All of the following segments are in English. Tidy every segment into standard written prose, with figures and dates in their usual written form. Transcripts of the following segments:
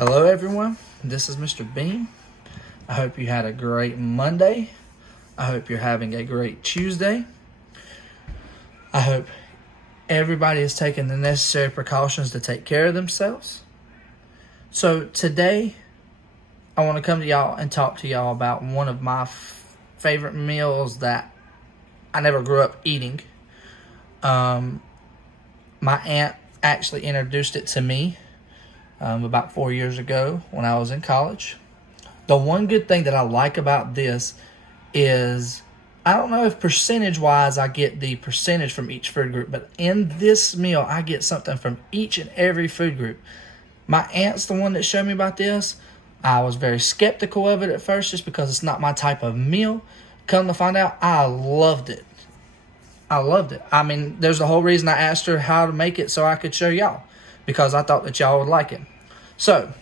Hello everyone, this is Mr. Bean. I hope you had a great Monday. I hope you're having a great Tuesday. I hope everybody is taking the necessary precautions to take care of themselves. So today, I want to come to y'all and talk to y'all about one of my favorite meals that I never grew up eating. My aunt actually introduced it to me about 4 years ago when I was in college. The one good thing that I like about this is I don't know if percentage-wise I get the percentage from each food group, but in this meal I get something from each and every food group. My aunt's the one that showed me about this. I was very skeptical of it at first just because it's not my type of meal. Come to find out, I loved it. I mean, there's the whole reason I asked her how to make it so I could show y'all, because I thought that y'all would like it. So,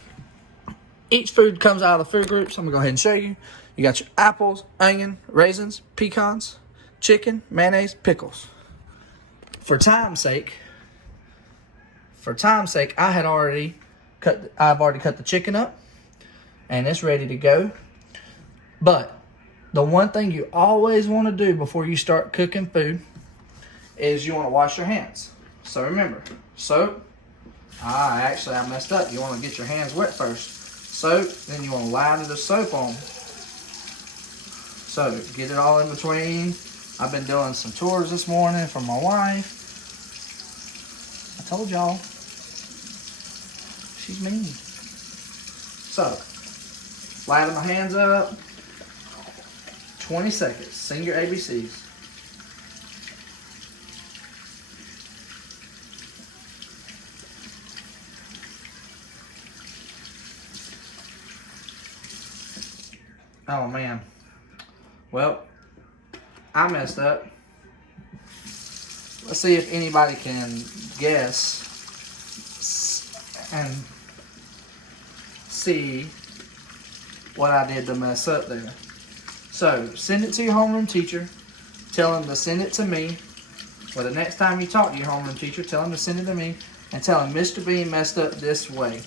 each food comes out of the food groups. I'm going to go ahead and show you. You got your apples, onion, raisins, pecans, chicken, mayonnaise, pickles. For time's sake, I've already cut the chicken up, and it's ready to go. But the one thing you always want to do before you start cooking food is you want to wash your hands. So remember, soap. I messed up. You want to get your hands wet first. Soap, then you want to lather the soap on. So get it all in between. I've been doing some chores this morning for my wife. I told y'all, she's mean. So, lather my hands up. 20 seconds. Sing your ABCs. Oh man. Well, I messed up. Let's see if anybody can guess and see what I did to mess up there. So, send it to your homeroom teacher. Tell them to send it to me. Or the next time you talk to your homeroom teacher, tell them to send it to me. And tell them Mr. Bean messed up this way.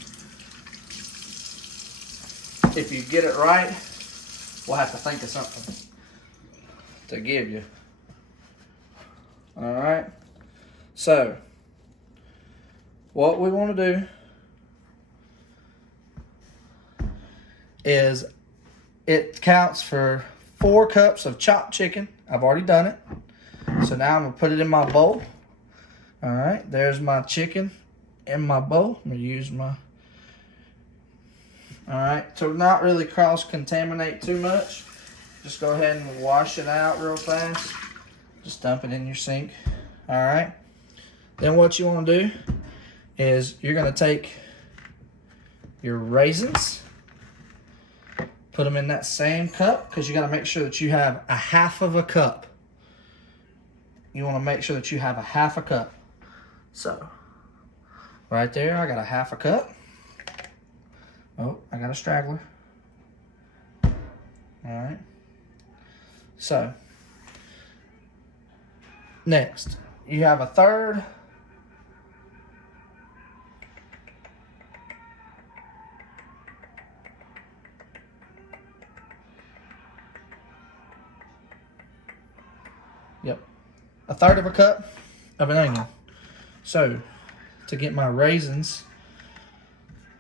If you get it right, we'll have to think of something to give you. Alright? So, what we want to do is it counts for 4 cups of chopped chicken. I've already done it. So now I'm going to put it in my bowl. Alright, there's my chicken in my bowl. I'm going to use my... Alright, to not really cross-contaminate too much, just go ahead and wash it out real fast. Just dump it in your sink. Alright, then what you want to do is you're going to take your raisins, put them in that same cup, because you got to make sure that you have a half of a cup. You want to make sure that you have a half a cup. So, right there, I got a half a cup. Oh, I got a straggler. Alright. So, next, you have a third. Yep. A third of a cup of an onion. So, to get my raisins,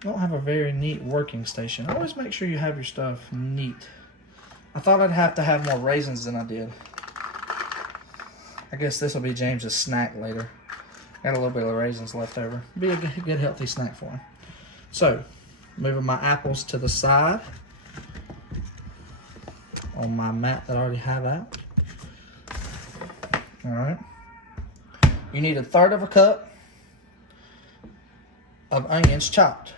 I don't have a very neat working station. Always make sure you have your stuff neat. I thought I'd have to have more raisins than I did. I guess this will be James's snack later. Got a little bit of raisins left over. Be a good healthy snack for him. So, moving my apples to the side on my mat that I already have out. Alright. You need a third of a cup of onions chopped.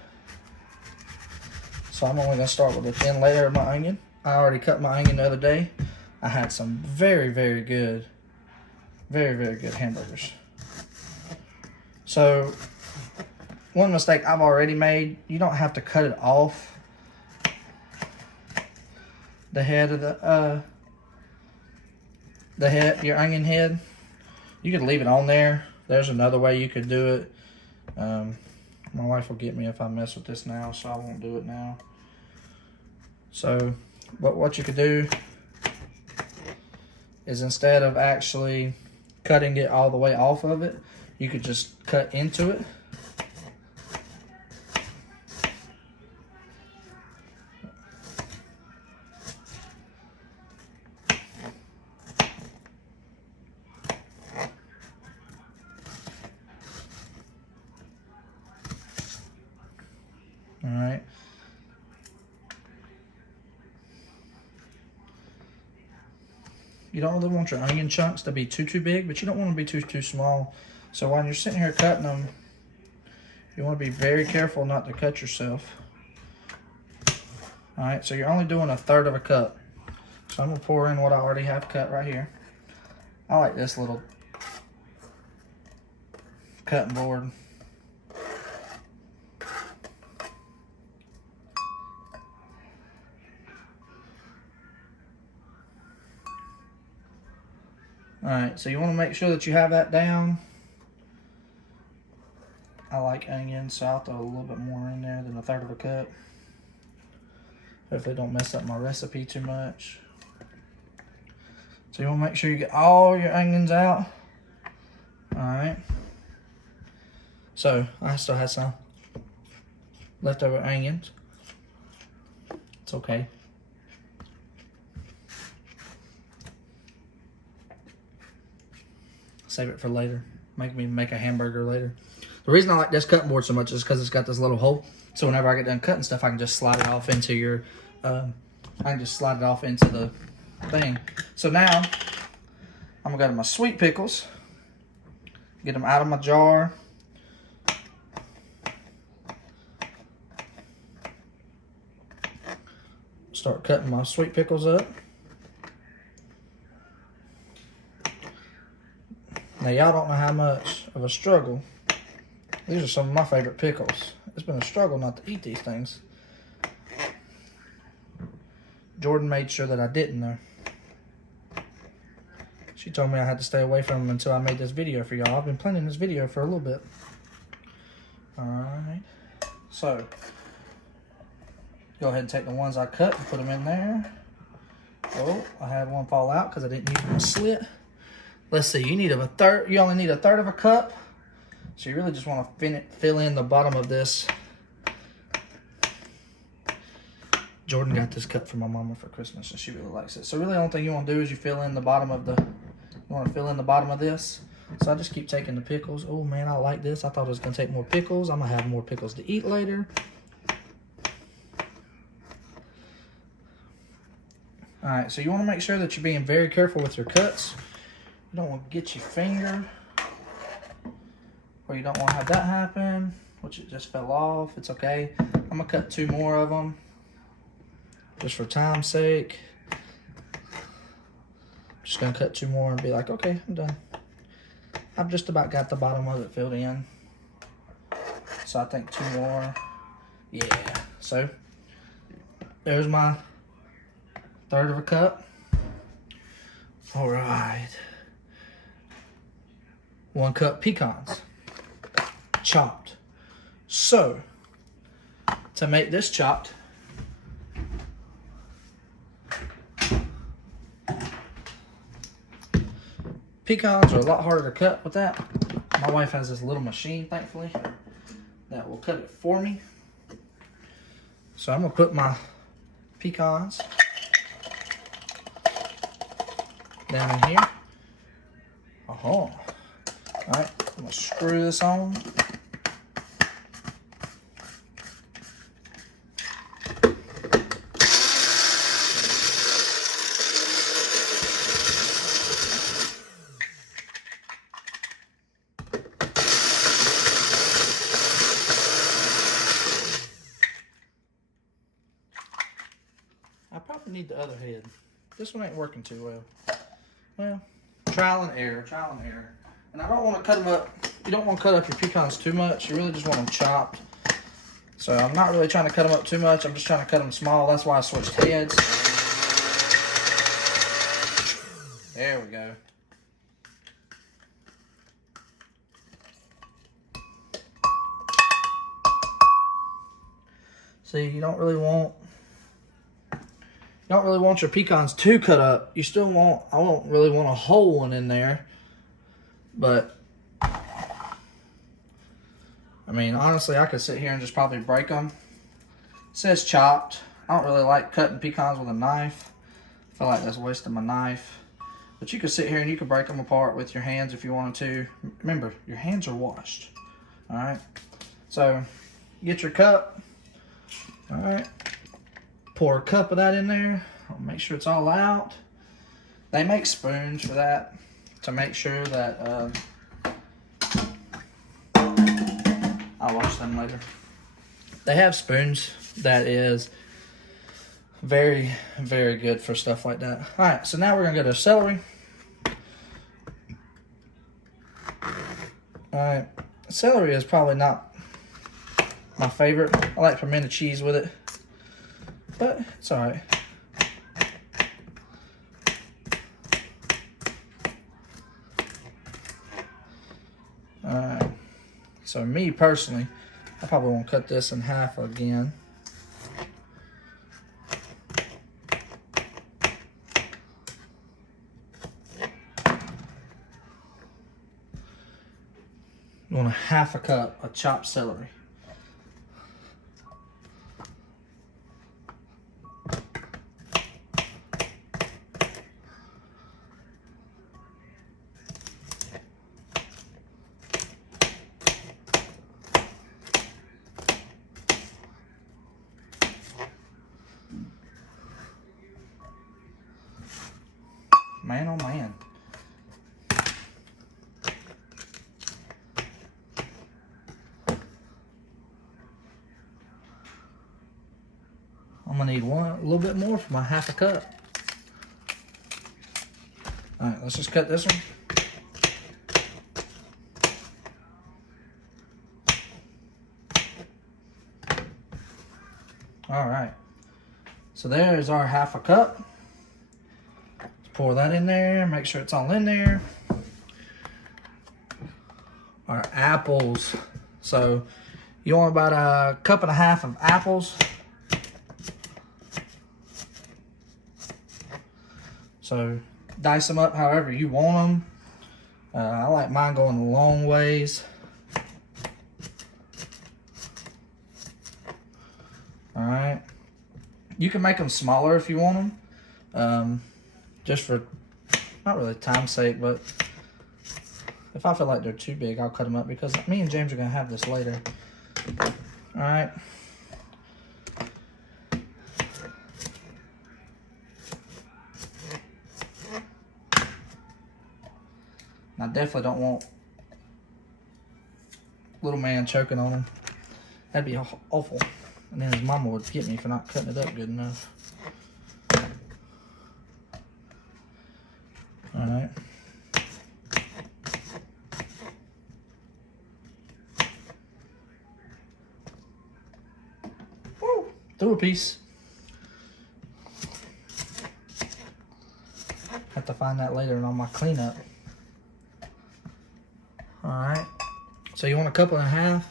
So I'm only going to start with a thin layer of my onion. I already cut my onion the other day. I had some very good hamburgers. So, one mistake I've already made, you don't have to cut it off the head of your onion head. You could leave it on there. There's another way you could do it. My wife will get me if I mess with this now, so I won't do it now. So what you could do is, instead of actually cutting it all the way off of it, you could just cut into it. All right. You don't really want your onion chunks to be too big, but you don't want them to be too small. So when you're sitting here cutting them, you want to be very careful not to cut yourself. All right, so you're only doing 1/3 of a cup. So I'm gonna pour in what I already have cut right here. I like this little cutting board. All right, so you want to make sure that you have that down. I like onions, so I'll throw a little bit more in there than 1/3 of a cup. Hopefully don't mess up my recipe too much. So you want to make sure you get all your onions out. All right. So I still have some leftover onions. It's okay. Save it for later. Make me make a hamburger later. The reason I like this cutting board so much is because it's got this little hole. So whenever I get done cutting stuff, I can just slide it off into your, I can just slide it off into the thing. So now, I'm gonna go to my sweet pickles. Get them out of my jar. Start cutting my sweet pickles up. Now y'all don't know how much of a struggle. These are some of my favorite pickles. It's been a struggle not to eat these things. Jordan made sure that I didn't though. She told me I had to stay away from them until I made this video for y'all. I've been planning this video for a little bit. Alright. So, go ahead and take the ones I cut and put them in there. Oh, I had one fall out because I didn't use my slit. Let's see, you only need 1/3 of a cup. So you really just want to fill in the bottom of this. Jordan got this cut for my mama for Christmas and she really likes it. So really the only thing you want to do is you fill in the bottom of this. So I just keep taking the pickles. Oh man, I like this. I thought it was going to take more pickles. I'm going to have more pickles to eat later. Alright, so you want to make sure that you're being very careful with your cuts. You don't want to get your finger, or you don't want to have that happen, which it just fell off. It's okay. I'm going to cut 2 more of them, just for time's sake. I'm just going to cut 2 more and be like, okay, I'm done. I've just about got the bottom of it filled in. So I think 2 more. Yeah. So, there's my 1/3 of a cup. All right. 1 cup pecans, chopped. So, to make this chopped, pecans are a lot harder to cut with that. My wife has this little machine, thankfully, that will cut it for me. So I'm gonna put my pecans down in here. Alright, I'm gonna screw this on. I probably need the other head. This one ain't working too well. Well, trial and error, trial and error. And I don't want to cut them up. You don't want to cut up your pecans too much. You really just want them chopped. So I'm not really trying to cut them up too much. I'm just trying to cut them small. That's why I switched heads. There we go. See, you don't really want your pecans too cut up. You still want, I don't really want a whole one in there. But, I mean, honestly, I could sit here and just probably break them. It says chopped. I don't really like cutting pecans with a knife. I feel like that's wasting my knife. But you could sit here and you could break them apart with your hands if you wanted to. Remember, your hands are washed. Alright? So, get your cup. Alright. Pour a cup of that in there. Make sure it's all out. They make spoons for that to make sure that I'll wash them later. They have spoons that is very, very good for stuff like that. Alright, so now we're gonna go to celery. Alright, celery is probably not my favorite. I like pimento cheese with it, but it's alright. Alright, so me personally, I probably won't cut this in half again. You want a half a cup of chopped celery. Man, oh man. I'm gonna need a little bit more for my half a cup. All right, let's just cut this one. All right, so there's our half a cup. Let's pour that in there, make sure it's all in there. Our apples. So you want about a cup and a half of apples. So dice them up however you want them. I like mine going a long ways. Alright. You can make them smaller if you want them. Just for, not really time's sake, but if I feel like they're too big, I'll cut them up because me and James are going to have this later. Alright. I definitely don't want little man choking on him. That'd be awful. And then his mama would get me for not cutting it up good enough. Alright. Woo! Threw a piece. Have to find that later on my cleanup. Alright, so you want a cup and a half.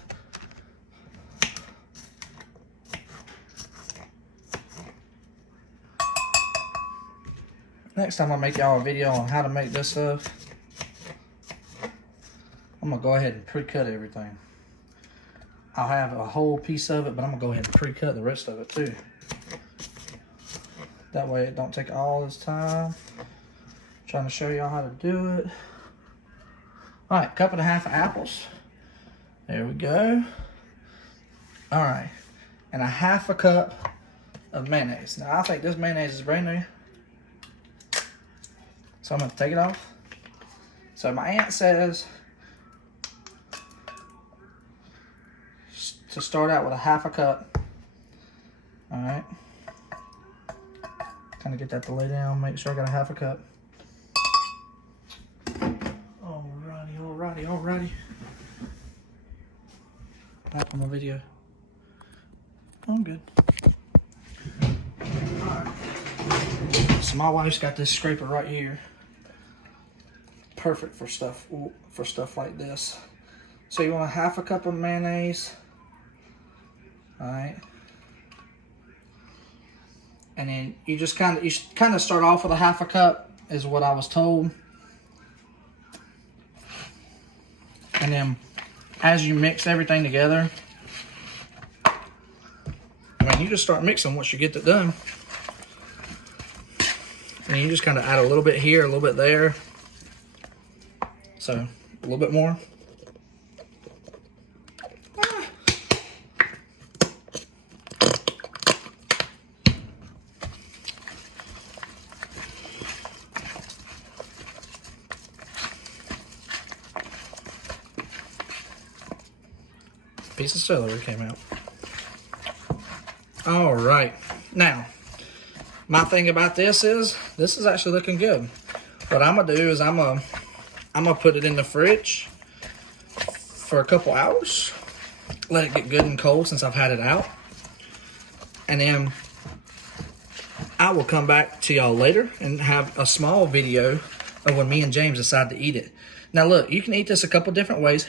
Next time I make y'all a video on how to make this stuff, I'm going to go ahead and pre-cut everything. I'll have a whole piece of it, but I'm going to go ahead and pre-cut the rest of it too. That way it don't take all this time. I'm trying to show y'all how to do it. Alright, cup and a half of apples. There we go. Alright, and a half a cup of mayonnaise. Now, I think this mayonnaise is brand new. So I'm going to take it off. So my aunt says to start out with a half a cup. Alright. Kind of get that to lay down, make sure I got a half a cup. Alrighty. Back on my video. I'm good. Alright. So my wife's got this scraper right here. Perfect for stuff like this. So you want a half a cup of mayonnaise. Alright. And then you just kind of start off with a half a cup is what I was told. And then as you mix everything together, I mean, you just start mixing once you get it done. And you just kind of add a little bit here, a little bit there. So, a little bit more. Piece of celery came out. All right. Now, my thing about this is actually looking good. What I'm gonna do is I'm gonna put it in the fridge for a couple hours. Let it get good and cold since I've had it out. And then I will come back to y'all later and have a small video of when me and James decide to eat it. Now look, you can eat this a couple different ways.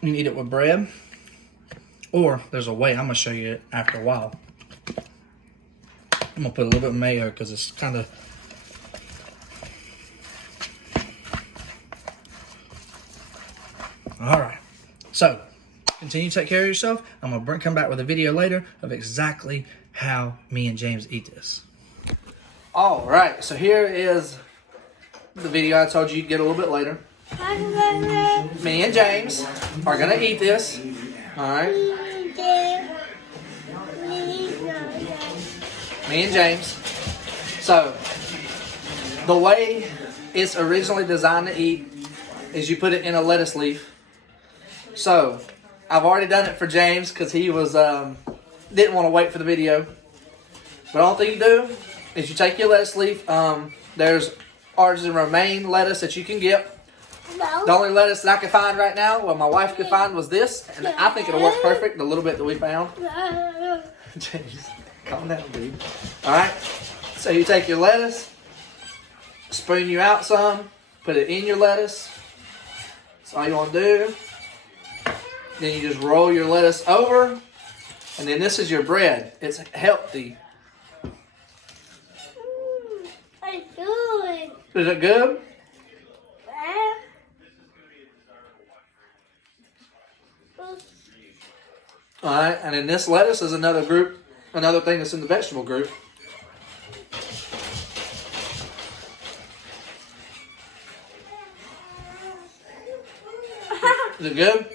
You can eat it with bread, or there's a way, I'm gonna show you it after a while. I'm gonna put a little bit of mayo because it's kind of, all right. So continue to take care of yourself. I'm gonna come back with a video later of exactly how me and James eat this. All right, so here is the video I told you you'd get a little bit later. Me and James are gonna eat this. All right. Me and James. So the way it's originally designed to eat is you put it in a lettuce leaf. So I've already done it for James because he was didn't want to wait for the video. But all thing you do is you take your lettuce leaf. There's artisan romaine lettuce that you can get. No. The only lettuce that I can find right now, what my wife could find, was this, and I think it'll work perfect. The little bit that we found. James, calm down, dude. All right. So you take your lettuce, spoon you out some, put it in your lettuce. That's all you want to do. Then you just roll your lettuce over, and then this is your bread. It's healthy. Is it good? Alright, and then this lettuce is another thing that's in the vegetable group. Is it good?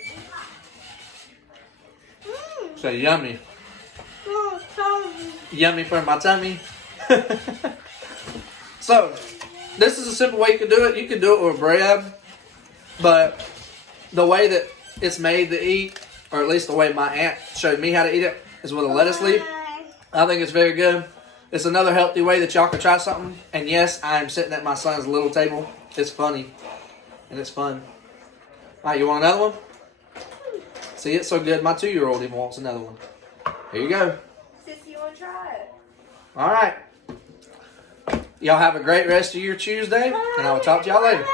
So yummy. Yummy for my tummy. So, this is a simple way you can do it. You can do it with bread, but the way that it's made to eat, or at least the way my aunt showed me how to eat it, is with a lettuce leaf. I think it's very good. It's another healthy way that y'all can try something. And yes, I am sitting at my son's little table. It's funny. And it's fun. Alright, you want another one? See, it's so good, my 2-year-old even wants another one. Here you go. Sissy, you want to try it? Alright. Y'all have a great rest of your Tuesday, and I will talk to y'all later.